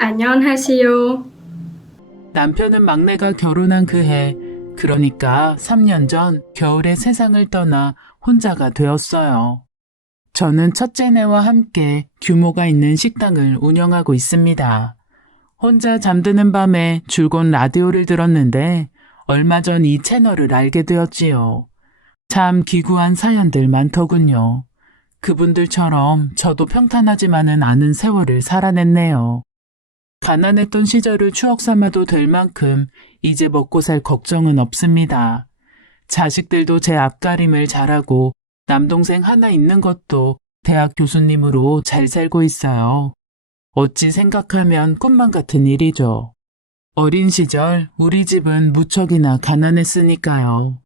안녕하세요. 남편은 막내가 결혼한 그 해, 그러니까 3년 전 겨울에 세상을 떠나 혼자가 되었어요. 저는 첫째네와 함께 규모가 있는 식당을 운영하고 있습니다. 혼자 잠드는 밤에 줄곧 라디오를 들었는데 얼마 전 이 채널을 알게 되었지요. 참 기구한 사연들 많더군요. 그분들처럼 저도 평탄하지만은 않은 세월을 살아냈네요. 가난했던 시절을 추억 삼아도 될 만큼 이제 먹고 살 걱정은 없습니다. 자식들도 제 앞가림을 잘하고 남동생 하나 있는 것도 대학 교수님으로 잘 살고 있어요. 어찌 생각하면 꿈만 같은 일이죠. 어린 시절 우리 집은 무척이나 가난했으니까요.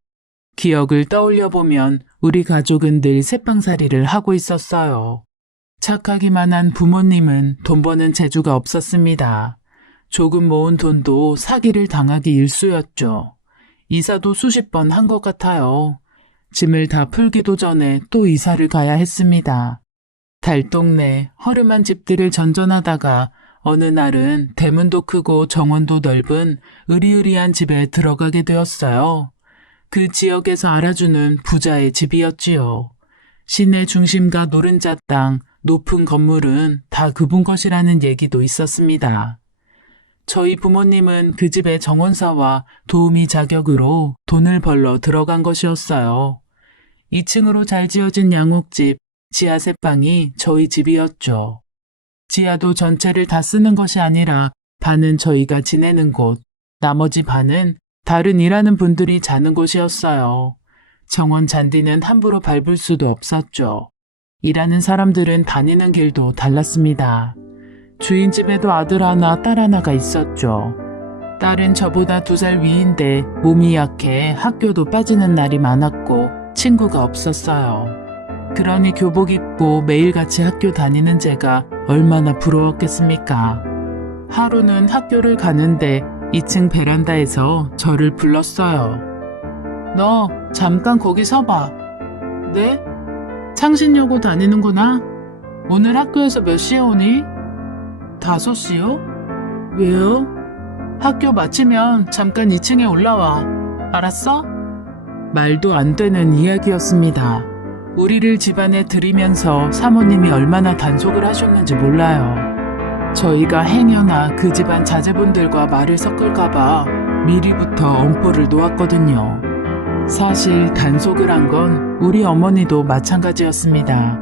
기억을 떠올려 보면 우리 가족은 늘 새빵살이를 하고 있었어요. 착하기만 한 부모님은 돈 버는 재주가 없었습니다. 조금 모은 돈도 사기를 당하기 일쑤였죠. 이사도 수십 번 한 것 같아요. 짐을 다 풀기도 전에 또 이사를 가야 했습니다. 달동네 허름한 집들을 전전하다가 어느 날은 대문도 크고 정원도 넓은 으리으리한 집에 들어가게 되었어요. 그 지역에서 알아주는 부자의 집이었지요. 시내 중심가 노른자 땅, 높은 건물은 다 그분 것이라는 얘기도 있었습니다. 저희 부모님은 그 집의 정원사와 도우미 자격으로 돈을 벌러 들어간 것이었어요. 2층으로 잘 지어진 양옥집, 지하 세방이 저희 집이었죠. 지하도 전체를 다 쓰는 것이 아니라 반은 저희가 지내는 곳, 나머지 반은 다른 일하는 분들이 자는 곳이었어요. 정원 잔디는 함부로 밟을 수도 없었죠. 일하는 사람들은 다니는 길도 달랐습니다. 주인 집에도 아들 하나, 딸 하나가 있었죠. 딸은 저보다 2살 위인데 몸이 약해 학교도 빠지는 날이 많았고 친구가 없었어요. 그러니 교복 입고 매일같이 학교 다니는 제가 얼마나 부러웠겠습니까? 하루는 학교를 가는데 2층 베란다에서 저를 불렀어요. 너 잠깐 거기 서봐. 네? 창신여고 다니는구나? 오늘 학교에서 몇 시에 오니? 5시요? 왜요? 학교 마치면 잠깐 2층에 올라와. 알았어? 말도 안 되는 이야기였습니다. 우리를 집안에 들이면서 사모님이 얼마나 단속을 하셨는지 몰라요. 저희가 행여나 그 집안 자제분들과 말을 섞을까봐 미리부터 엄포를 놓았거든요. 사실 단속을 한 건 우리 어머니도 마찬가지였습니다.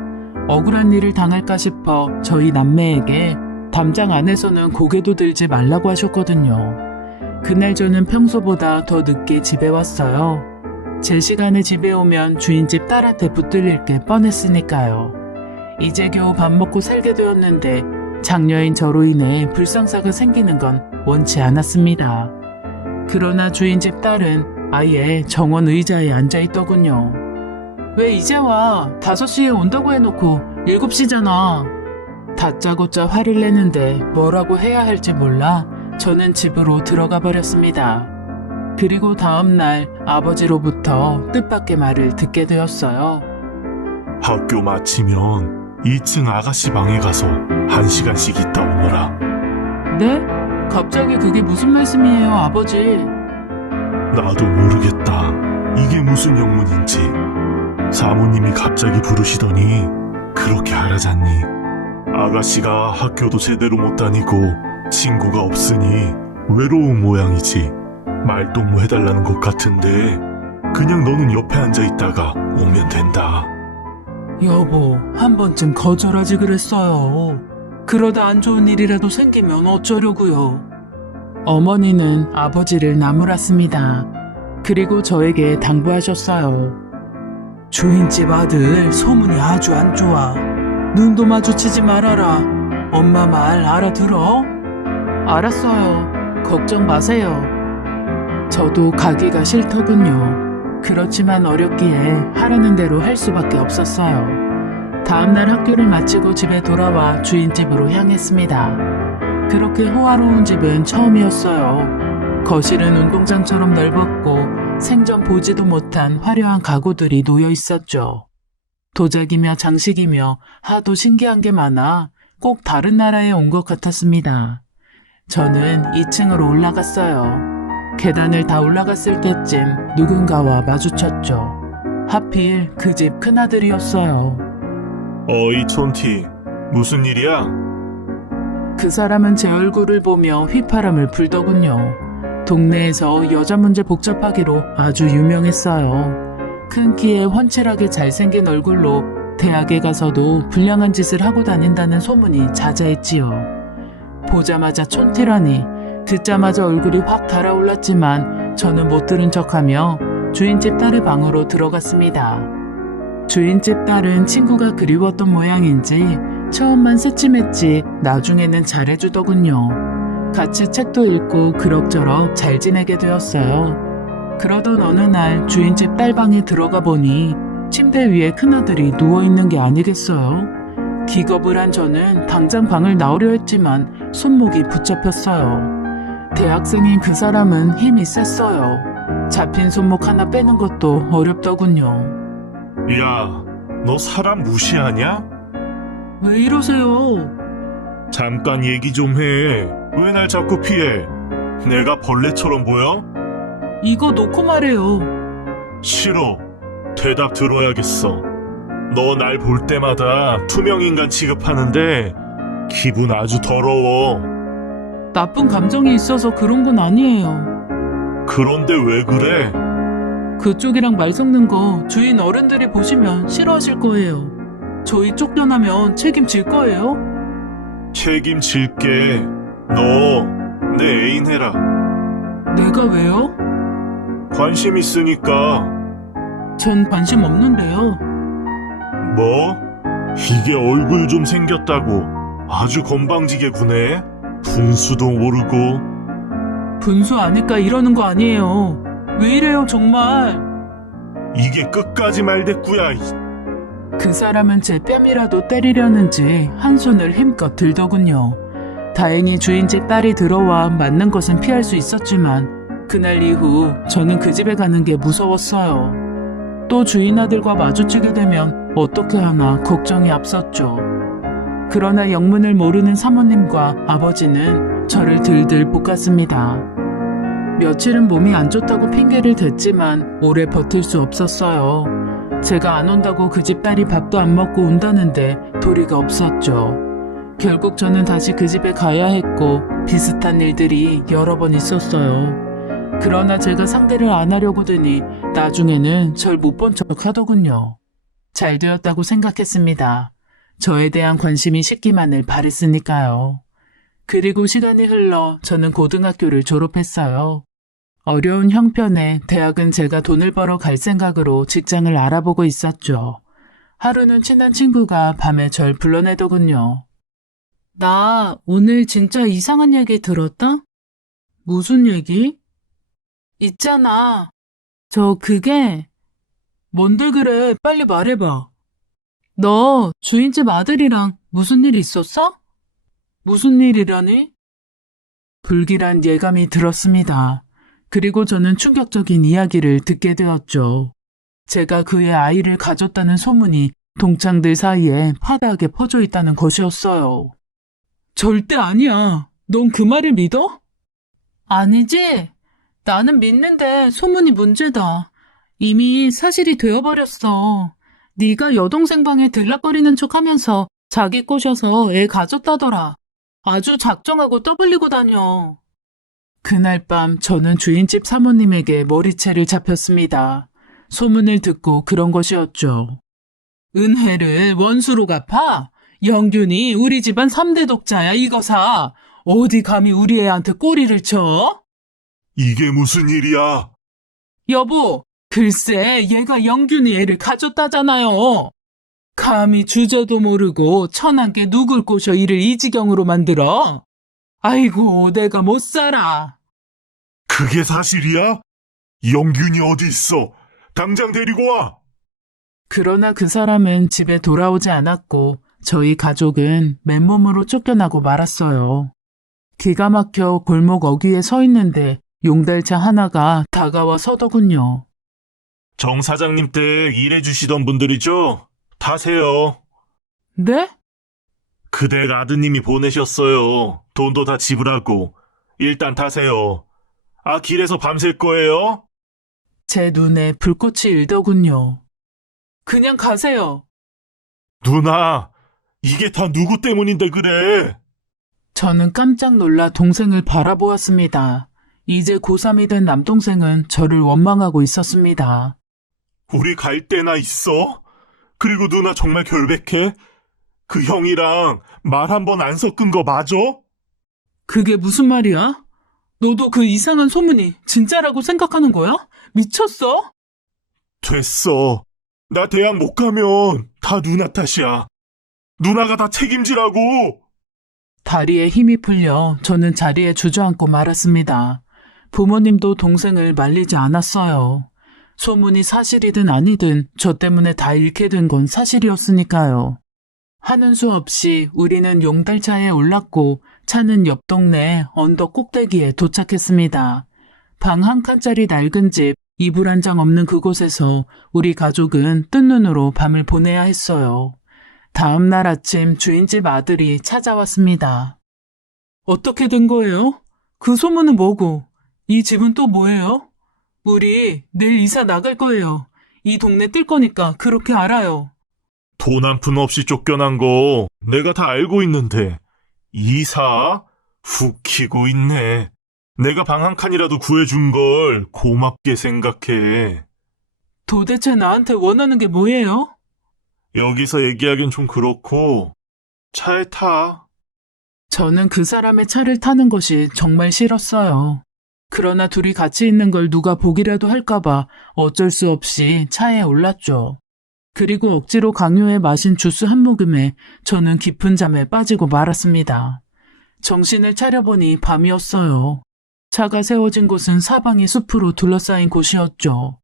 억울한 일을 당할까 싶어 저희 남매에게 담장 안에서는 고개도 들지 말라고 하셨거든요. 그날 저는 평소보다 더 늦게 집에 왔어요. 제 시간에 집에 오면 주인집 딸한테 붙들릴 게 뻔했으니까요. 이제 겨우 밥 먹고 살게 되었는데 장녀인 저로 인해 불상사가 생기는 건 원치 않았습니다. 그러나 주인집 딸은 아예 정원 의자에 앉아있더군요. 왜 이제 와? 5시에 온다고 해놓고 7시잖아. 다짜고짜 화를 내는데 뭐라고 해야 할지 몰라 저는 집으로 들어가 버렸습니다. 그리고 다음날 아버지로부터 뜻밖의 말을 듣게 되었어요. 학교 마치면 2층 아가씨 방에 가서 1시간씩 있다 오너라. 네? 갑자기 그게 무슨 말씀이에요, 아버지? 나도 모르겠다. 이게 무슨 영문인지. 사모님이 갑자기 부르시더니 그렇게 하라잖니. 아가씨가 학교도 제대로 못 다니고 친구가 없으니 외로운 모양이지. 말동무 해달라는 것 같은데 그냥 너는 옆에 앉아있다가 오면 된다. 여보, 한 번쯤 거절하지 그랬어요. 그러다 안 좋은 일이라도 생기면 어쩌려고요. 어머니는 아버지를 나무랐습니다. 그리고 저에게 당부하셨어요. 주인집 아들 소문이 아주 안 좋아. 눈도 마주치지 말아라. 엄마 말 알아들어? 알았어요. 걱정 마세요. 저도 가기가 싫더군요. 그렇지만 어렸기에 하라는 대로 할 수밖에 없었어요. 다음날 학교를 마치고 집에 돌아와 주인집으로 향했습니다. 그렇게 호화로운 집은 처음이었어요. 거실은 운동장처럼 넓었고 생전 보지도 못한 화려한 가구들이 놓여 있었죠. 도자기며 장식이며 하도 신기한 게 많아 꼭 다른 나라에 온 것 같았습니다. 저는 2층으로 올라갔어요. 계단을 다 올라갔을 때쯤 누군가와 마주쳤죠. 하필 그 집 큰아들이었어요. 어이 촌티, 무슨 일이야? 그 사람은 제 얼굴을 보며 휘파람을 불더군요. 동네에서 여자 문제 복잡하기로 아주 유명했어요. 큰 키에 훤칠하게 잘생긴 얼굴로 대학에 가서도 불량한 짓을 하고 다닌다는 소문이 자자했지요. 보자마자 촌티라니, 듣자마자 얼굴이 확 달아올랐지만 저는 못 들은 척하며 주인집 딸의 방으로 들어갔습니다. 주인집 딸은 친구가 그리웠던 모양인지 처음만 새침했지 나중에는 잘해주더군요. 같이 책도 읽고 그럭저럭 잘 지내게 되었어요. 그러던 어느 날 주인집 딸 방에 들어가 보니 침대 위에 큰아들이 누워있는 게 아니겠어요? 기겁을 한 저는 당장 방을 나오려 했지만 손목이 붙잡혔어요. 대학생인 그 사람은 힘이 셌어요. 잡힌 손목 하나 빼는 것도 어렵더군요. 야, 너 사람 무시하냐? 왜 이러세요? 잠깐 얘기 좀 해. 왜 날 자꾸 피해? 내가 벌레처럼 보여? 이거 놓고 말해요. 싫어. 대답 들어야겠어. 너 날 볼 때마다 투명인간 취급하는데 기분 아주 더러워. 나쁜 감정이 있어서 그런 건 아니에요. 그런데 왜 그래? 그쪽이랑 말 섞는 거 주인 어른들이 보시면 싫어하실 거예요. 저희 쫓겨나면 책임질 거예요? 책임질게. 너 내 애인 해라. 내가 왜요? 관심 있으니까. 전 관심 없는데요. 뭐? 이게 얼굴 좀 생겼다고 아주 건방지게 구네? 분수도 모르고. 분수 아니까 이러는 거 아니에요. 왜 이래요 정말. 이게 끝까지 말대꾸야. 그 사람은 제 뺨이라도 때리려는지 한 손을 힘껏 들더군요. 다행히 주인집 딸이 들어와 맞는 것은 피할 수 있었지만 그날 이후 저는 그 집에 가는 게 무서웠어요. 또 주인 아들과 마주치게 되면 어떻게 하나 걱정이 앞섰죠. 그러나 영문을 모르는 사모님과 아버지는 저를 들들 볶았습니다. 며칠은 몸이 안 좋다고 핑계를 댔지만 오래 버틸 수 없었어요. 제가 안 온다고 그 집 딸이 밥도 안 먹고 온다는데 도리가 없었죠. 결국 저는 다시 그 집에 가야 했고 비슷한 일들이 여러 번 있었어요. 그러나 제가 상대를 안 하려고 드니 나중에는 절 못 본 척 하더군요. 잘 되었다고 생각했습니다. 저에 대한 관심이 식기만을 바랬으니까요. 그리고 시간이 흘러 저는 고등학교를 졸업했어요. 어려운 형편에 대학은 제가 돈을 벌어 갈 생각으로 직장을 알아보고 있었죠. 하루는 친한 친구가 밤에 절 불러내더군요. 나 오늘 진짜 이상한 얘기 들었다? 무슨 얘기? 있잖아. 그게 뭔들 그래, 빨리 말해봐. 너 주인집 아들이랑 무슨 일 있었어? 무슨 일이라니? 불길한 예감이 들었습니다. 그리고 저는 충격적인 이야기를 듣게 되었죠. 제가 그의 아이를 가졌다는 소문이 동창들 사이에 파다하게 퍼져 있다는 것이었어요. 절대 아니야. 넌 그 말을 믿어? 아니지. 나는 믿는데 소문이 문제다. 이미 사실이 되어버렸어. 네가 여동생 방에 들락거리는 척하면서 자기 꼬셔서 애 가졌다더라. 아주 작정하고 떠벌리고 다녀. 그날 밤 저는 주인집 사모님에게 머리채를 잡혔습니다. 소문을 듣고 그런 것이었죠. 은혜를 원수로 갚아? 영균이 우리 집안 3대 독자야 이거사. 어디 감히 우리 애한테 꼬리를 쳐? 이게 무슨 일이야? 여보, 글쎄 얘가 영균이 애를 가졌다잖아요. 감히 주제도 모르고 천한 게 누굴 꼬셔 이를 이 지경으로 만들어? 아이고 내가 못 살아. 그게 사실이야? 영균이 어디 있어? 당장 데리고 와! 그러나 그 사람은 집에 돌아오지 않았고 저희 가족은 맨몸으로 쫓겨나고 말았어요. 기가 막혀 골목 어귀에 서 있는데 용달차 하나가 다가와 서더군요. 정 사장님 때 일해주시던 분들이죠? 타세요. 네? 그댁 아드님이 보내셨어요. 돈도 다 지불하고. 일단 타세요. 아, 길에서 밤샐 거예요? 제 눈에 불꽃이 일더군요. 그냥 가세요. 누나, 이게 다 누구 때문인데 그래? 저는 깜짝 놀라 동생을 바라보았습니다. 이제 고3이 된 남동생은 저를 원망하고 있었습니다. 우리 갈 때나 있어? 그리고 누나 정말 결백해? 그 형이랑 말 한 번 안 섞은 거 맞아? 그게 무슨 말이야? 너도 그 이상한 소문이 진짜라고 생각하는 거야? 미쳤어? 됐어. 나 대학 못 가면 다 누나 탓이야. 누나가 다 책임지라고. 다리에 힘이 풀려 저는 자리에 주저앉고 말았습니다. 부모님도 동생을 말리지 않았어요. 소문이 사실이든 아니든 저 때문에 다 잃게 된 건 사실이었으니까요. 하는 수 없이 우리는 용달차에 올랐고 차는 옆 동네 언덕 꼭대기에 도착했습니다. 방 한 칸짜리 낡은 집, 이불 한 장 없는 그곳에서 우리 가족은 뜬 눈으로 밤을 보내야 했어요. 다음 날 아침 주인집 아들이 찾아왔습니다. 어떻게 된 거예요? 그 소문은 뭐고? 이 집은 또 뭐예요? 우리 내일 이사 나갈 거예요. 이 동네 뜰 거니까 그렇게 알아요. 돈 한 푼 없이 쫓겨난 거 내가 다 알고 있는데 이사? 훅 키고 있네. 내가 방 한 칸이라도 구해준 걸 고맙게 생각해. 도대체 나한테 원하는 게 뭐예요? 여기서 얘기하긴 좀 그렇고 차에 타. 저는 그 사람의 차를 타는 것이 정말 싫었어요. 그러나 둘이 같이 있는 걸 누가 보기라도 할까봐 어쩔 수 없이 차에 올랐죠. 그리고 억지로 강요해 마신 주스 한 모금에 저는 깊은 잠에 빠지고 말았습니다. 정신을 차려보니 밤이었어요. 차가 세워진 곳은 사방이 숲으로 둘러싸인 곳이었죠.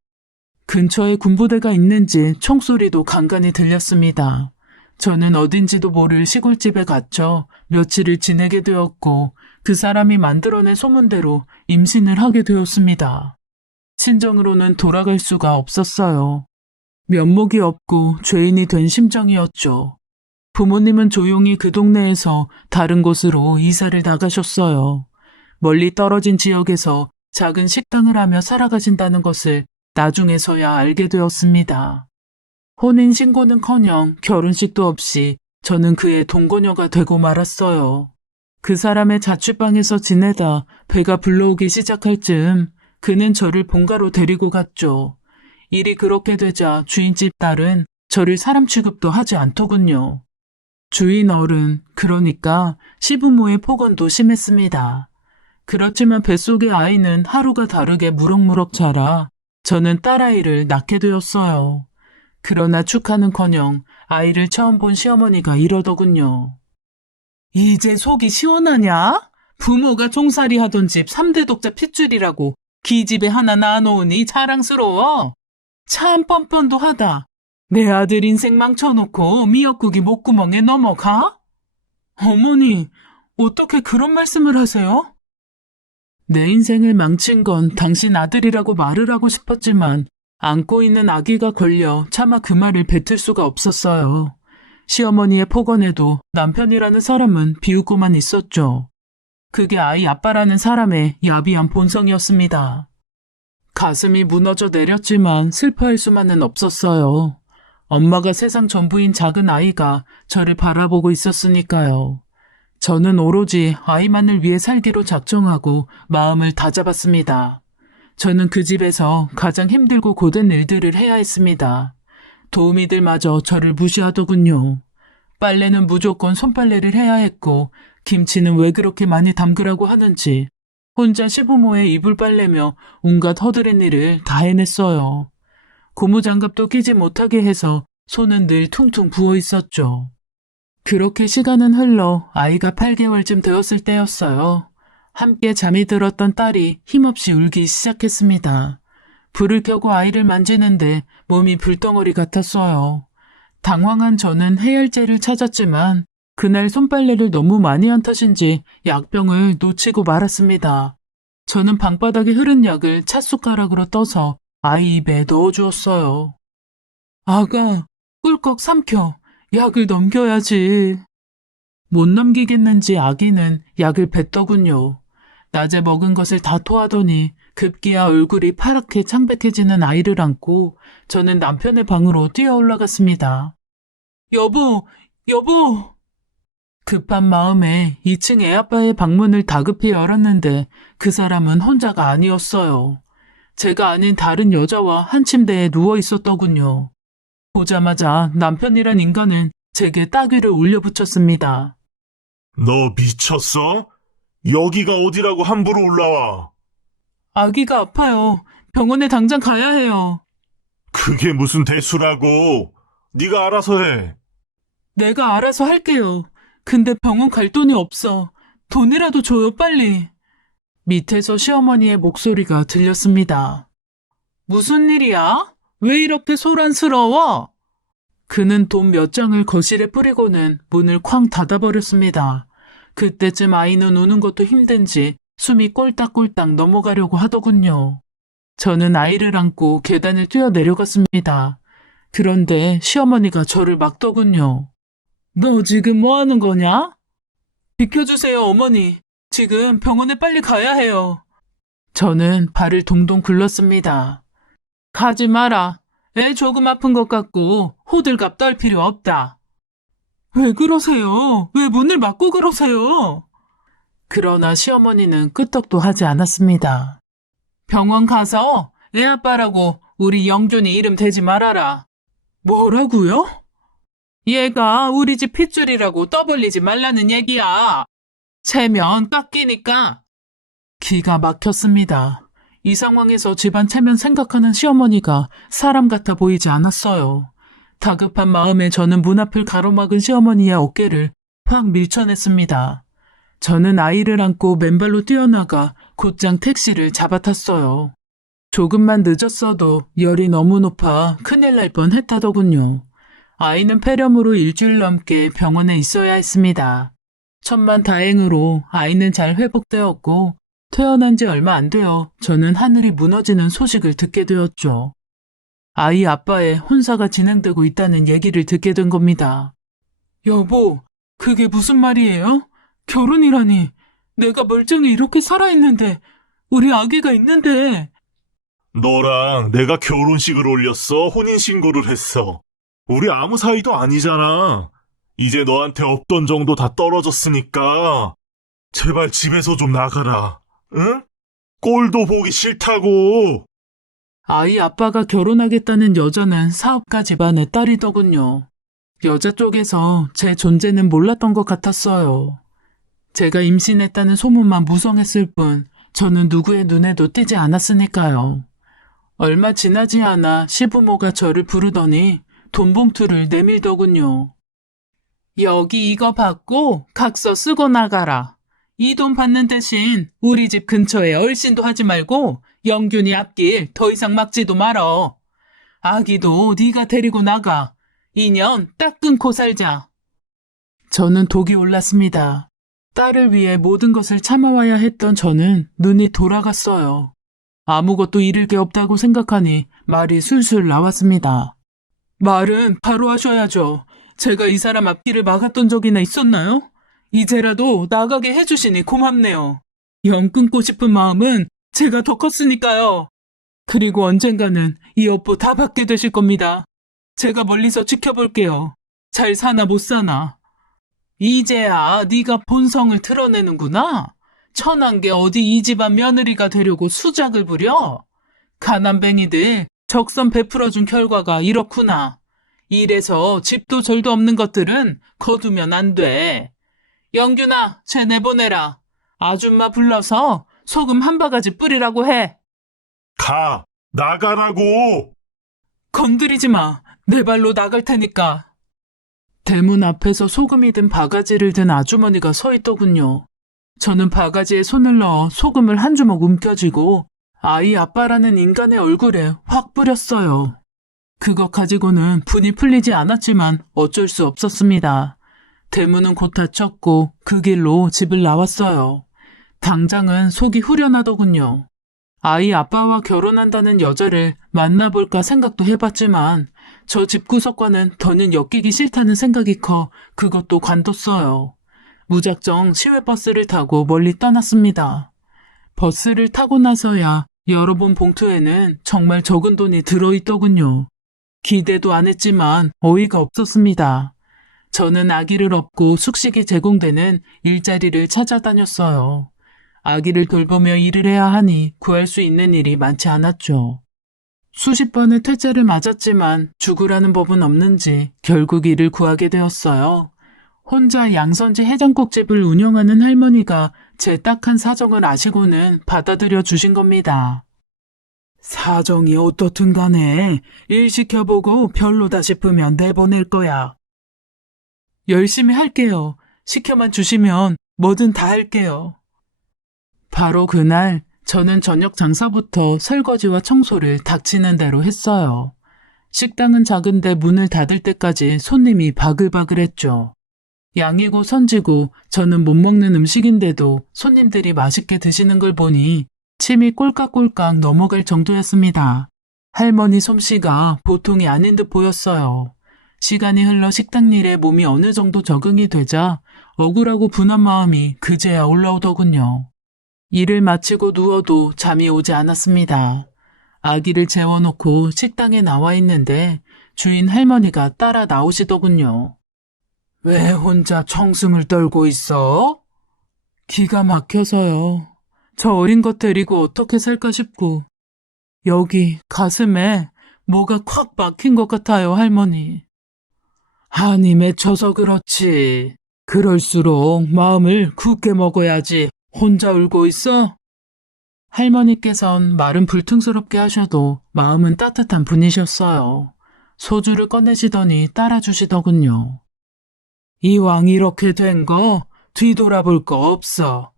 근처에 군부대가 있는지 총소리도 간간히 들렸습니다. 저는 어딘지도 모를 시골집에 갇혀 며칠을 지내게 되었고 그 사람이 만들어낸 소문대로 임신을 하게 되었습니다. 친정으로는 돌아갈 수가 없었어요. 면목이 없고 죄인이 된 심정이었죠. 부모님은 조용히 그 동네에서 다른 곳으로 이사를 나가셨어요. 멀리 떨어진 지역에서 작은 식당을 하며 살아가신다는 것을 나중에서야 알게 되었습니다. 혼인신고는커녕 결혼식도 없이 저는 그의 동거녀가 되고 말았어요. 그 사람의 자취방에서 지내다 배가 불러오기 시작할 즈음 그는 저를 본가로 데리고 갔죠. 일이 그렇게 되자 주인집 딸은 저를 사람 취급도 하지 않더군요. 주인 어른, 그러니까 시부모의 폭언도 심했습니다. 그렇지만 뱃속의 아이는 하루가 다르게 무럭무럭 자라 저는 딸아이를 낳게 되었어요. 그러나 축하는커녕 아이를 처음 본 시어머니가 이러더군요. 이제 속이 시원하냐? 부모가 종살이 하던 집 3대 독자 핏줄이라고 기집애 하나 낳아놓으니 자랑스러워. 참 뻔뻔도 하다. 내 아들 인생 망쳐놓고 미역국이 목구멍에 넘어가? 어머니, 어떻게 그런 말씀을 하세요? 내 인생을 망친 건 당신 아들이라고 말을 하고 싶었지만 안고 있는 아기가 걸려 차마 그 말을 뱉을 수가 없었어요. 시어머니의 폭언에도 남편이라는 사람은 비웃고만 있었죠. 그게 아이 아빠라는 사람의 야비한 본성이었습니다. 가슴이 무너져 내렸지만 슬퍼할 수만은 없었어요. 엄마가 세상 전부인 작은 아이가 저를 바라보고 있었으니까요. 저는 오로지 아이만을 위해 살기로 작정하고 마음을 다잡았습니다. 저는 그 집에서 가장 힘들고 고된 일들을 해야 했습니다. 도우미들마저 저를 무시하더군요. 빨래는 무조건 손빨래를 해야 했고 김치는 왜 그렇게 많이 담그라고 하는지 혼자 시부모의 이불 빨래며 온갖 허드렛 일을 다 해냈어요. 고무장갑도 끼지 못하게 해서 손은 늘 퉁퉁 부어 있었죠. 그렇게 시간은 흘러 아이가 8개월쯤 되었을 때였어요. 함께 잠이 들었던 딸이 힘없이 울기 시작했습니다. 불을 켜고 아이를 만지는데 몸이 불덩어리 같았어요. 당황한 저는 해열제를 찾았지만 그날 손빨래를 너무 많이 한 탓인지 약병을 놓치고 말았습니다. 저는 방바닥에 흐른 약을 찻숟가락으로 떠서 아이 입에 넣어주었어요. 아가, 꿀꺽 삼켜. 약을 넘겨야지. 못 넘기겠는지 아기는 약을 뱉더군요. 낮에 먹은 것을 다 토하더니 급기야 얼굴이 파랗게 창백해지는 아이를 안고 저는 남편의 방으로 뛰어 올라갔습니다. 여보, 여보! 급한 마음에 2층 애아빠의 방문을 다급히 열었는데 그 사람은 혼자가 아니었어요. 제가 아닌 다른 여자와 한 침대에 누워 있었더군요. 보자마자 남편이란 인간은 제게 따귀를 올려붙였습니다. 너 미쳤어? 여기가 어디라고 함부로 올라와? 아기가 아파요. 병원에 당장 가야 해요. 그게 무슨 대수라고? 네가 알아서 해. 내가 알아서 할게요. 근데 병원 갈 돈이 없어. 돈이라도 줘요, 빨리. 밑에서 시어머니의 목소리가 들렸습니다. 무슨 일이야? 왜 이렇게 소란스러워? 그는 돈 몇 장을 거실에 뿌리고는 문을 쾅 닫아버렸습니다. 그때쯤 아이는 우는 것도 힘든지 숨이 꼴딱꼴딱 넘어가려고 하더군요. 저는 아이를 안고 계단을 뛰어내려갔습니다. 그런데 시어머니가 저를 막더군요. 너 지금 뭐 하는 거냐? 비켜주세요, 어머니. 지금 병원에 빨리 가야 해요. 저는 발을 동동 굴렀습니다. 가지 마라. 애 조금 아픈 것 같고 호들갑 떨 필요 없다. 왜 그러세요? 왜 문을 막고 그러세요? 그러나 시어머니는 끄떡도 하지 않았습니다. 병원 가서 애 아빠라고 우리 영준이 이름 대지 말아라. 뭐라고요? 얘가 우리 집 핏줄이라고 떠벌리지 말라는 얘기야. 체면 깎이니까. 기가 막혔습니다. 이 상황에서 집안 체면 생각하는 시어머니가 사람 같아 보이지 않았어요. 다급한 마음에 저는 문 앞을 가로막은 시어머니의 어깨를 확 밀쳐냈습니다. 저는 아이를 안고 맨발로 뛰어나가 곧장 택시를 잡아탔어요. 조금만 늦었어도 열이 너무 높아 큰일 날 뻔했다더군요. 아이는 폐렴으로 일주일 넘게 병원에 있어야 했습니다. 천만다행으로 아이는 잘 회복되었고 퇴원한 지 얼마 안 되어 저는 하늘이 무너지는 소식을 듣게 되었죠. 아이 아빠의 혼사가 진행되고 있다는 얘기를 듣게 된 겁니다. 여보, 그게 무슨 말이에요? 결혼이라니. 내가 멀쩡히 이렇게 살아있는데, 우리 아기가 있는데. 너랑 내가 결혼식을 올렸어. 혼인신고를 했어. 우리 아무 사이도 아니잖아. 이제 너한테 없던 정도 다 떨어졌으니까 제발 집에서 좀 나가라. 응? 꼴도 보기 싫다고. 아이 아빠가 결혼하겠다는 여자는 사업가 집안의 딸이더군요. 여자 쪽에서 제 존재는 몰랐던 것 같았어요. 제가 임신했다는 소문만 무성했을 뿐 저는 누구의 눈에도 띄지 않았으니까요. 얼마 지나지 않아 시부모가 저를 부르더니 돈봉투를 내밀더군요. 여기 이거 받고 각서 쓰고 나가라. 이 돈 받는 대신 우리 집 근처에 얼씬도 하지 말고 영균이 앞길 더 이상 막지도 말어. 아기도 네가 데리고 나가. 2년 딱 끊고 살자. 저는 독이 올랐습니다. 딸을 위해 모든 것을 참아와야 했던 저는 눈이 돌아갔어요. 아무것도 잃을 게 없다고 생각하니 말이 술술 나왔습니다. 말은 바로 하셔야죠. 제가 이 사람 앞길을 막았던 적이나 있었나요? 이제라도 나가게 해주시니 고맙네요. 영 끊고 싶은 마음은 제가 더 컸으니까요. 그리고 언젠가는 이 업보 다 받게 되실 겁니다. 제가 멀리서 지켜볼게요. 잘 사나 못 사나. 이제야 네가 본성을 드러내는구나. 천한 게 어디 이 집안 며느리가 되려고 수작을 부려? 가난뱅이들 적선 베풀어준 결과가 이렇구나. 이래서 집도 절도 없는 것들은 거두면 안 돼. 영균아, 쟤 내보내라. 아줌마 불러서 소금 한 바가지 뿌리라고 해. 가! 나가라고! 건드리지 마. 내 발로 나갈 테니까. 대문 앞에서 소금이 든 바가지를 든 아주머니가 서 있더군요. 저는 바가지에 손을 넣어 소금을 한 주먹 움켜쥐고 아이 아빠라는 인간의 얼굴에 확 뿌렸어요. 그것 가지고는 분이 풀리지 않았지만 어쩔 수 없었습니다. 대문은 곧 닫혔고 그 길로 집을 나왔어요. 당장은 속이 후련하더군요. 아이 아빠와 결혼한다는 여자를 만나볼까 생각도 해봤지만 저 집구석과는 더는 엮이기 싫다는 생각이 커 그것도 관뒀어요. 무작정 시외버스를 타고 멀리 떠났습니다. 버스를 타고 나서야 열어본 봉투에는 정말 적은 돈이 들어있더군요. 기대도 안 했지만 어이가 없었습니다. 저는 아기를 업고 숙식이 제공되는 일자리를 찾아다녔어요. 아기를 돌보며 일을 해야 하니 구할 수 있는 일이 많지 않았죠. 수십 번의 퇴짜를 맞았지만 죽으라는 법은 없는지 결국 일을 구하게 되었어요. 혼자 양선지 해장국집을 운영하는 할머니가 제 딱한 사정을 아시고는 받아들여 주신 겁니다. 사정이 어떻든 간에 일 시켜보고 별로다 싶으면 내보낼 거야. 열심히 할게요. 시켜만 주시면 뭐든 다 할게요. 바로 그날 저는 저녁 장사부터 설거지와 청소를 닥치는 대로 했어요. 식당은 작은데 문을 닫을 때까지 손님이 바글바글했죠. 양이고 선지고 저는 못 먹는 음식인데도 손님들이 맛있게 드시는 걸 보니 침이 꼴깍꼴깍 넘어갈 정도였습니다. 할머니 솜씨가 보통이 아닌 듯 보였어요. 시간이 흘러 식당 일에 몸이 어느 정도 적응이 되자 억울하고 분한 마음이 그제야 올라오더군요. 일을 마치고 누워도 잠이 오지 않았습니다. 아기를 재워놓고 식당에 나와 있는데 주인 할머니가 따라 나오시더군요. 왜 혼자 청승을 떨고 있어? 기가 막혀서요. 저 어린 것 데리고 어떻게 살까 싶고 여기 가슴에 뭐가 콱 막힌 것 같아요, 할머니. 한이 맺혀서 그렇지. 그럴수록 마음을 굳게 먹어야지. 혼자 울고 있어? 할머니께선 말은 불퉁스럽게 하셔도 마음은 따뜻한 분이셨어요. 소주를 꺼내시더니 따라주시더군요. 이왕 이렇게 된 거 뒤돌아볼 거 없어.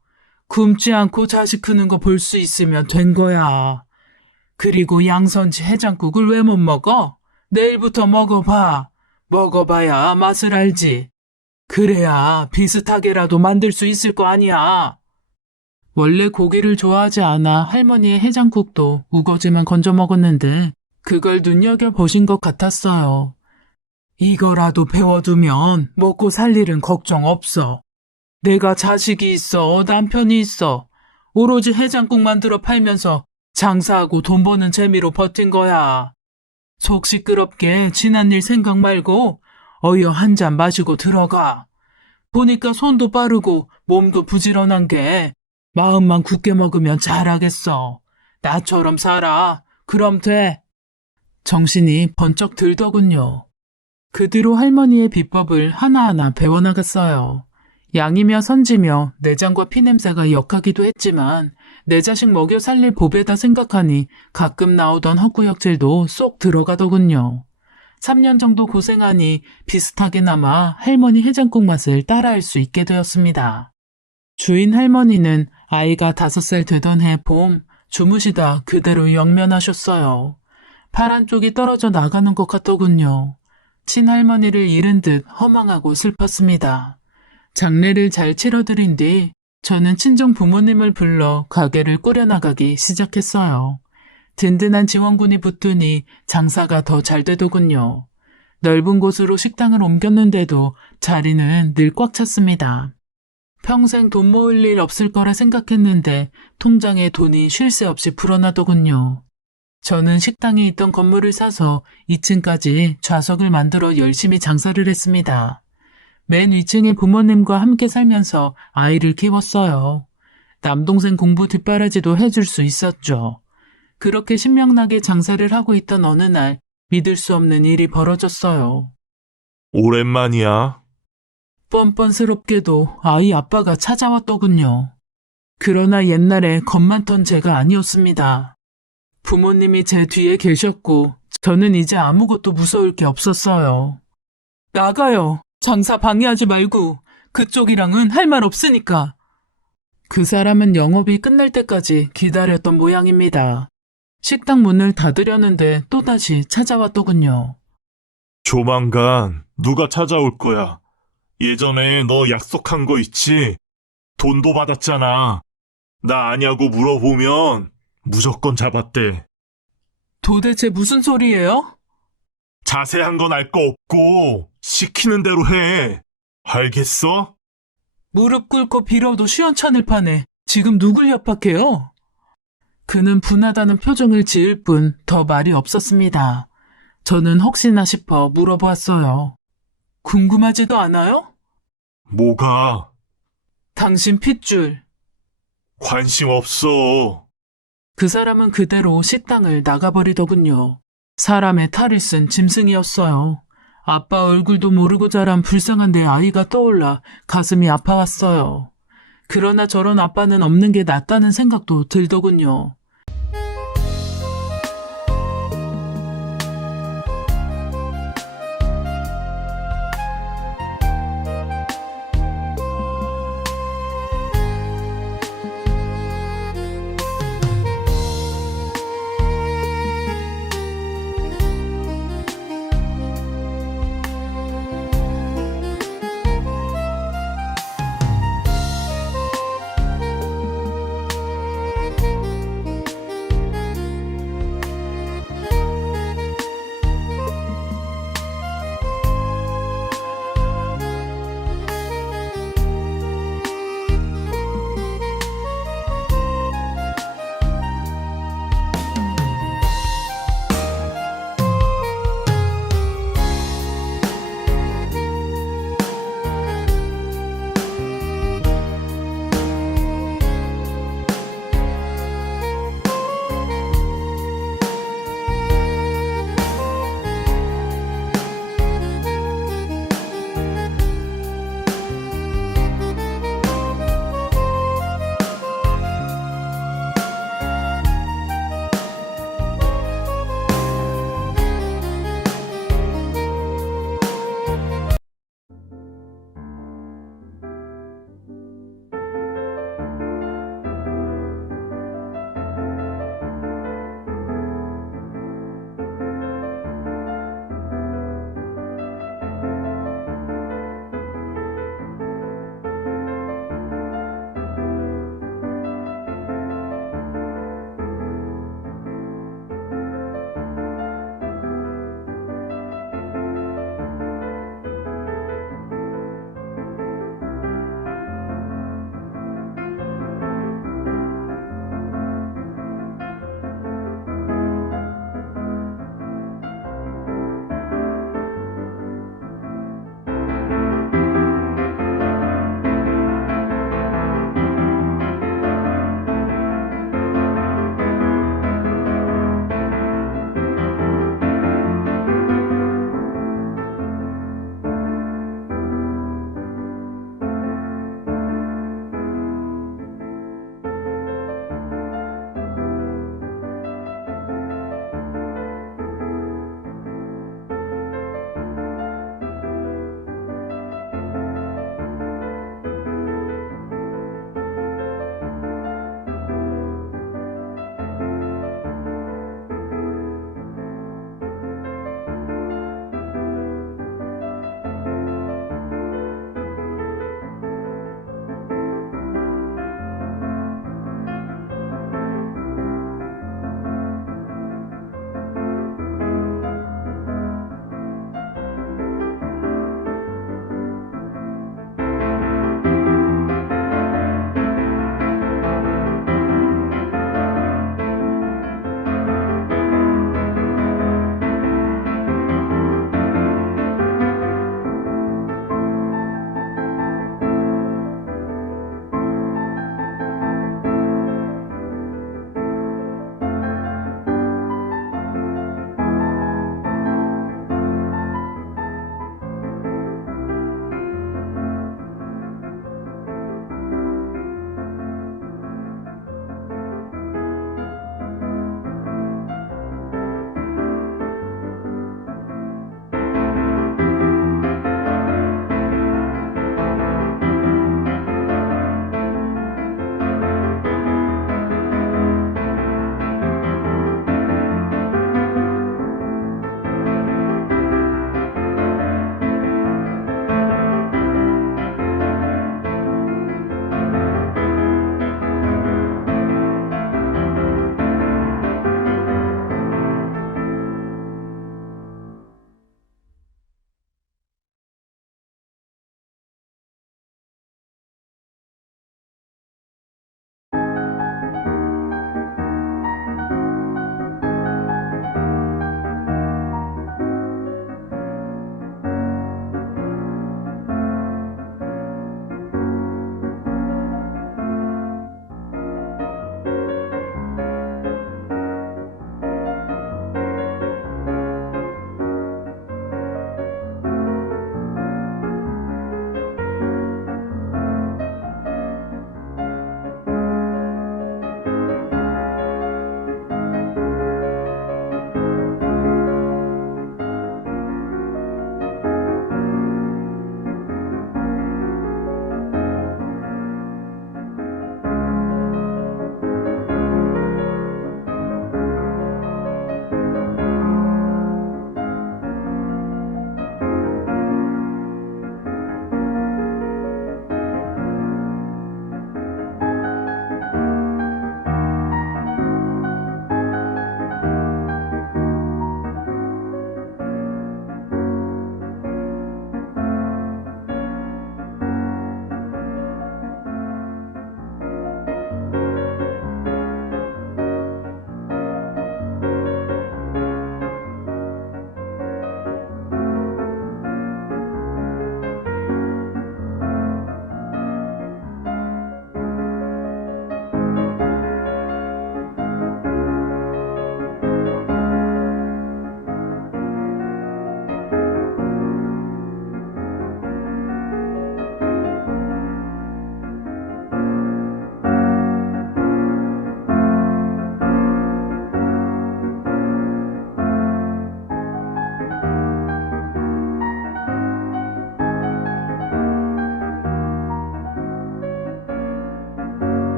굶지 않고 자식 크는 거 볼 수 있으면 된 거야. 그리고 양선지 해장국을 왜 못 먹어? 내일부터 먹어봐. 먹어봐야 맛을 알지. 그래야 비슷하게라도 만들 수 있을 거 아니야. 원래 고기를 좋아하지 않아 할머니의 해장국도 우거지만 건져 먹었는데 그걸 눈여겨보신 것 같았어요. 이거라도 배워두면 먹고 살 일은 걱정 없어. 내가 자식이 있어, 남편이 있어. 오로지 해장국 만들어 팔면서 장사하고 돈 버는 재미로 버틴 거야. 속 시끄럽게 지난 일 생각 말고 어여 한 잔 마시고 들어가. 보니까 손도 빠르고 몸도 부지런한 게 마음만 굳게 먹으면 잘하겠어. 나처럼 살아. 그럼 돼. 정신이 번쩍 들더군요. 그 뒤로 할머니의 비법을 하나하나 배워나갔어요. 양이며 선지며 내장과 피냄새가 역하기도 했지만 내 자식 먹여 살릴 보배다 생각하니 가끔 나오던 헛구역질도 쏙 들어가더군요. 3년 정도 고생하니 비슷하게나마 할머니 해장국 맛을 따라할 수 있게 되었습니다. 주인 할머니는 아이가 5살 되던 해 봄 주무시다 그대로 영면하셨어요. 팔 한쪽이 떨어져 나가는 것 같더군요. 친할머니를 잃은 듯 허망하고 슬펐습니다. 장례를 잘 치러드린 뒤 저는 친정 부모님을 불러 가게를 꾸려나가기 시작했어요. 든든한 지원군이 붙으니 장사가 더 잘 되더군요. 넓은 곳으로 식당을 옮겼는데도 자리는 늘 꽉 찼습니다. 평생 돈 모을 일 없을 거라 생각했는데 통장에 돈이 쉴 새 없이 불어나더군요. 저는 식당에 있던 건물을 사서 2층까지 좌석을 만들어 열심히 장사를 했습니다. 맨 위층에 부모님과 함께 살면서 아이를 키웠어요. 남동생 공부 뒷바라지도 해줄 수 있었죠. 그렇게 신명나게 장사를 하고 있던 어느 날 믿을 수 없는 일이 벌어졌어요. 오랜만이야. 뻔뻔스럽게도 아이 아빠가 찾아왔더군요. 그러나 옛날에 겁 많던 제가 아니었습니다. 부모님이 제 뒤에 계셨고 저는 이제 아무것도 무서울 게 없었어요. 나가요. 장사 방해하지 말고. 그쪽이랑은 할 말 없으니까. 그 사람은 영업이 끝날 때까지 기다렸던 모양입니다. 식당 문을 닫으려는데 또다시 찾아왔더군요. 조만간 누가 찾아올 거야. 예전에 너 약속한 거 있지? 돈도 받았잖아. 나 아냐고 물어보면 무조건 잡았대. 도대체 무슨 소리예요? 자세한 건 알 거 없고 시키는 대로 해. 알겠어? 무릎 꿇고 빌어도 시원찮을 판에 지금 누굴 협박해요? 그는 분하다는 표정을 지을 뿐 더 말이 없었습니다. 저는 혹시나 싶어 물어보았어요. 궁금하지도 않아요? 뭐가? 당신 핏줄. 관심 없어. 그 사람은 그대로 식당을 나가버리더군요. 사람의 탈을 쓴 짐승이었어요. 아빠 얼굴도 모르고 자란 불쌍한 내 아이가 떠올라 가슴이 아파왔어요. 그러나 저런 아빠는 없는 게 낫다는 생각도 들더군요.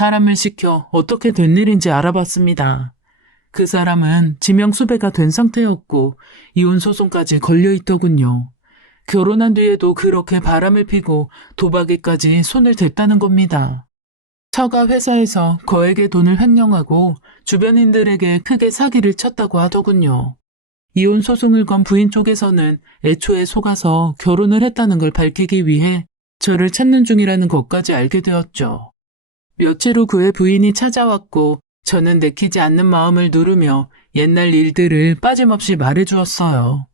사람을 시켜 어떻게 된 일인지 알아봤습니다. 그 사람은 지명수배가 된 상태였고 이혼 소송까지 걸려 있더군요. 결혼한 뒤에도 그렇게 바람을 피고 도박에까지 손을 댔다는 겁니다. 처가 회사에서 거액의 돈을 횡령하고 주변인들에게 크게 사기를 쳤다고 하더군요. 이혼 소송을 건 부인 쪽에서는 애초에 속아서 결혼을 했다는 걸 밝히기 위해 저를 찾는 중이라는 것까지 알게 되었죠. 며칠 후 그의 부인이 찾아왔고 저는 내키지 않는 마음을 누르며 옛날 일들을 빠짐없이 말해주었어요.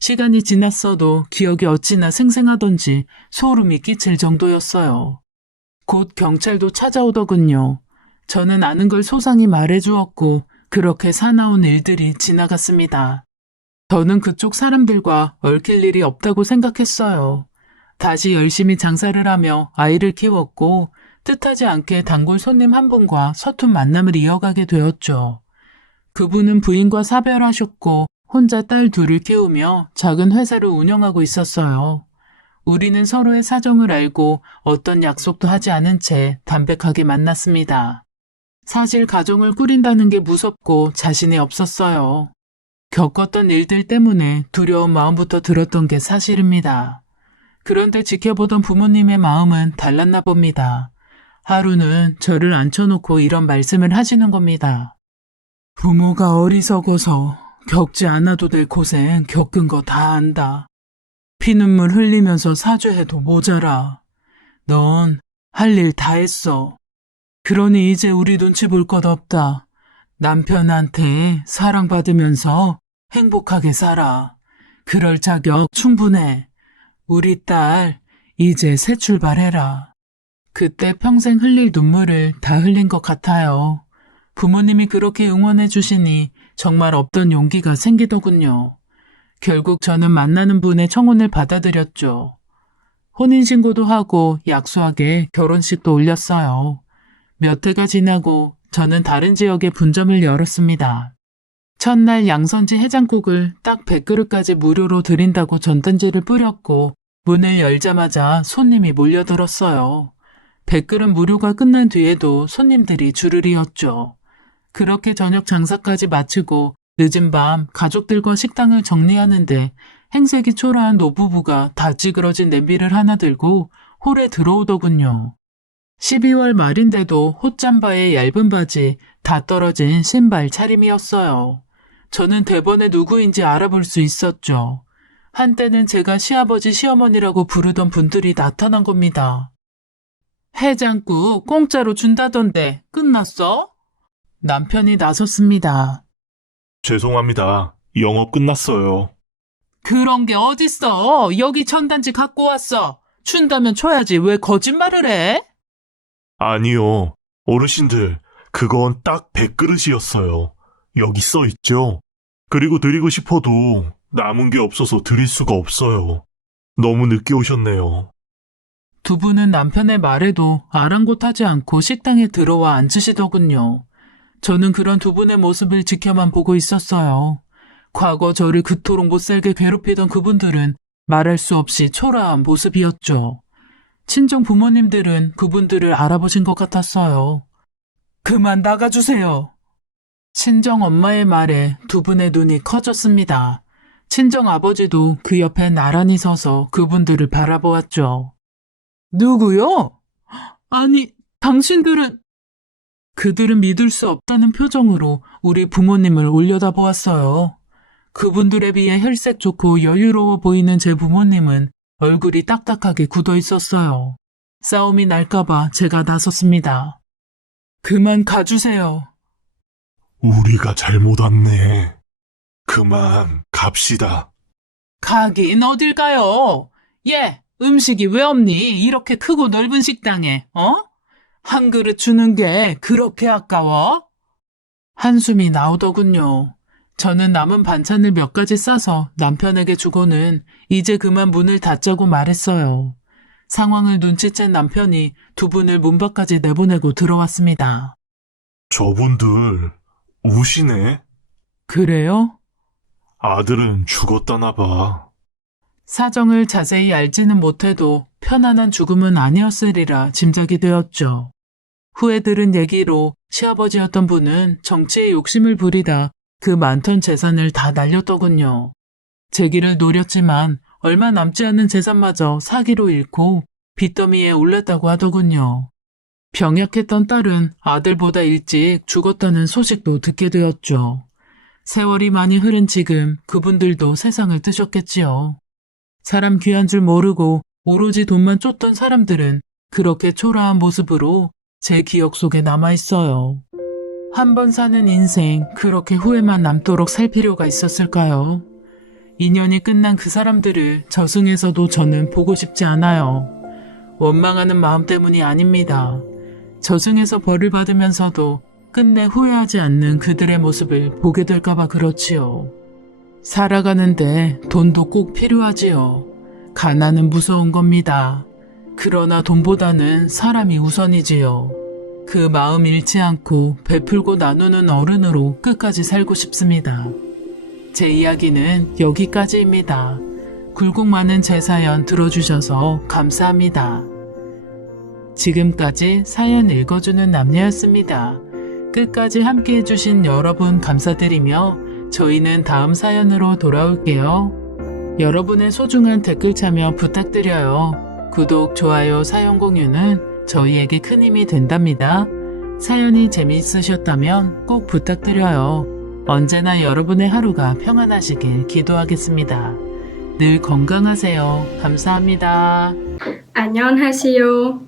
시간이 지났어도 기억이 어찌나 생생하던지 소름이 끼칠 정도였어요. 곧 경찰도 찾아오더군요. 저는 아는 걸 소상히 말해주었고 그렇게 사나운 일들이 지나갔습니다. 저는 그쪽 사람들과 얽힐 일이 없다고 생각했어요. 다시 열심히 장사를 하며 아이를 키웠고 뜻하지 않게 단골 손님 한 분과 서툰 만남을 이어가게 되었죠. 그분은 부인과 사별하셨고 혼자 딸 둘을 키우며 작은 회사를 운영하고 있었어요. 우리는 서로의 사정을 알고 어떤 약속도 하지 않은 채 담백하게 만났습니다. 사실 가정을 꾸린다는 게 무섭고 자신이 없었어요. 겪었던 일들 때문에 두려운 마음부터 들었던 게 사실입니다. 그런데 지켜보던 부모님의 마음은 달랐나 봅니다. 하루는 저를 앉혀놓고 이런 말씀을 하시는 겁니다. 부모가 어리석어서 겪지 않아도 될 고생 겪은 거 다 안다. 피눈물 흘리면서 사죄해도 모자라. 넌 할 일 다 했어. 그러니 이제 우리 눈치 볼 것 없다. 남편한테 사랑받으면서 행복하게 살아. 그럴 자격 충분해. 우리 딸, 이제 새 출발해라. 그때 평생 흘릴 눈물을 다 흘린 것 같아요. 부모님이 그렇게 응원해 주시니 정말 없던 용기가 생기더군요. 결국 저는 만나는 분의 청혼을 받아들였죠. 혼인신고도 하고 약소하게 결혼식도 올렸어요. 몇 해가 지나고 저는 다른 지역에 분점을 열었습니다. 첫날 양선지 해장국을 딱 100그릇까지 무료로 드린다고 전단지를 뿌렸고 문을 열자마자 손님이 몰려들었어요. 100그릇 무료가 끝난 뒤에도 손님들이 줄을 이었죠. 그렇게 저녁 장사까지 마치고 늦은 밤 가족들과 식당을 정리하는데 행색이 초라한 노부부가 다 찌그러진 냄비를 하나 들고 홀에 들어오더군요. 12월 말인데도 옷잠바에 얇은 바지, 다 떨어진 신발 차림이었어요. 저는 대번에 누구인지 알아볼 수 있었죠. 한때는 제가 시아버지 시어머니라고 부르던 분들이 나타난 겁니다. 해장국 공짜로 준다던데 끝났어? 남편이 나섰습니다. 죄송합니다. 영업 끝났어요. 그런 게 어딨어. 여기 전단지 갖고 왔어. 준다면 줘야지. 왜 거짓말을 해? 아니요. 어르신들, 그건 딱 100그릇이었어요. 여기 써 있죠? 그리고 드리고 싶어도 남은 게 없어서 드릴 수가 없어요. 너무 늦게 오셨네요. 두 분은 남편의 말에도 아랑곳하지 않고 식당에 들어와 앉으시더군요. 저는 그런 두 분의 모습을 지켜만 보고 있었어요. 과거 저를 그토록 못살게 괴롭히던 그분들은 말할 수 없이 초라한 모습이었죠. 친정 부모님들은 그분들을 알아보신 것 같았어요. 그만 나가주세요. 친정 엄마의 말에 두 분의 눈이 커졌습니다. 친정 아버지도 그 옆에 나란히 서서 그분들을 바라보았죠. 누구요? 아니, 당신들은... 그들은 믿을 수 없다는 표정으로 우리 부모님을 올려다보았어요. 그분들에 비해 혈색 좋고 여유로워 보이는 제 부모님은 얼굴이 딱딱하게 굳어 있었어요. 싸움이 날까봐 제가 나섰습니다. 그만 가주세요. 우리가 잘못 왔네. 그만 갑시다. 가긴 어딜 가요? 예, 음식이 왜 없니? 이렇게 크고 넓은 식당에, 한 그릇 주는 게 그렇게 아까워? 한숨이 나오더군요. 저는 남은 반찬을 몇 가지 싸서 남편에게 주고는 이제 그만 문을 닫자고 말했어요. 상황을 눈치챈 남편이 두 분을 문 밖까지 내보내고 들어왔습니다. 저분들 우시네? 그래요? 아들은 죽었다나 봐. 사정을 자세히 알지는 못해도 편안한 죽음은 아니었으리라 짐작이 되었죠. 후에 들은 얘기로 시아버지였던 분은 정치에 욕심을 부리다 그 많던 재산을 다 날렸더군요. 재기를 노렸지만 얼마 남지 않은 재산마저 사기로 잃고 빚더미에 올랐다고 하더군요. 병약했던 딸은 아들보다 일찍 죽었다는 소식도 듣게 되었죠. 세월이 많이 흐른 지금 그분들도 세상을 뜨셨겠지요. 사람 귀한 줄 모르고 오로지 돈만 쫓던 사람들은 그렇게 초라한 모습으로 제 기억 속에 남아있어요. 한 번 사는 인생 그렇게 후회만 남도록 살 필요가 있었을까요? 인연이 끝난 그 사람들을 저승에서도 저는 보고 싶지 않아요. 원망하는 마음 때문이 아닙니다. 저승에서 벌을 받으면서도 끝내 후회하지 않는 그들의 모습을 보게 될까봐 그렇지요. 살아가는데 돈도 꼭 필요하지요. 가난은 무서운 겁니다. 그러나 돈보다는 사람이 우선이지요. 그 마음 잃지 않고 베풀고 나누는 어른으로 끝까지 살고 싶습니다. 제 이야기는 여기까지입니다. 굴곡 많은 제 사연 들어주셔서 감사합니다. 지금까지 사연 읽어주는 남녀였습니다. 끝까지 함께 해주신 여러분 감사드리며 저희는 다음 사연으로 돌아올게요. 여러분의 소중한 댓글 참여 부탁드려요. 구독, 좋아요, 사연 공유는 저희에게 큰 힘이 된답니다. 사연이 재미있으셨다면 꼭 부탁드려요. 언제나 여러분의 하루가 평안하시길 기도하겠습니다. 늘 건강하세요. 감사합니다. 안녕하세요.